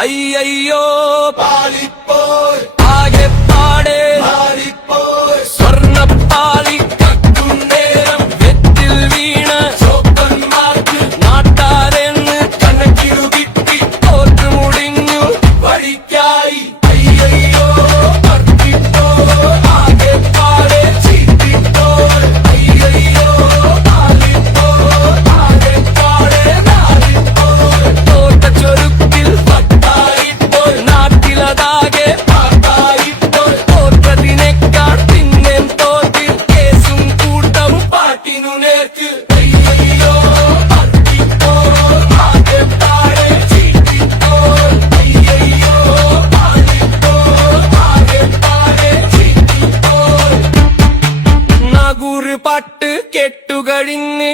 അയ്യയ്യോ പാളിപ്പോയി ആകെ പാടെ മാറിപ്പോയി സ്വർണ്ണപ്പാളി കക്കും നേരം വെറ്റിൽ വീണ ചോക്കന്മാർക്ക് നാട്ടാരെന്ന് കണക്കിനു കിട്ടി തോറ്റു മുടിഞ്ഞു വഴിക്കായി അയ്യയ്യോ കത്തിപ്പോയി ആകെ പാടെ ചീറ്റിപ്പോയി അയ്യയ്യോ പാളിപ്പോയി ആകെ പാടെ മാറിപ്പോയി തോട്ട ചൊരുക്കിൽ പട്ടായിപ്പോയി നാട്ടിലതാകെ പാട്ടായിപ്പോയി തോറ്റതിനേക്കാൾ പിന്നെയും തോറ്റിൽ കേസും കൂട്ടവും പാട്ടിനു നേർക്ക് അയ്യയ്യോ കത്തിപ്പോയി ആകെ പാടെ ചീറ്റിപ്പോയി അയ്യയ്യോ പാളിപ്പോയി ആകെ പാടെ ചീറ്റിപ്പോയി നഗൂറ് പാട്ട് കെട്ടുകഴിഞ്ഞ്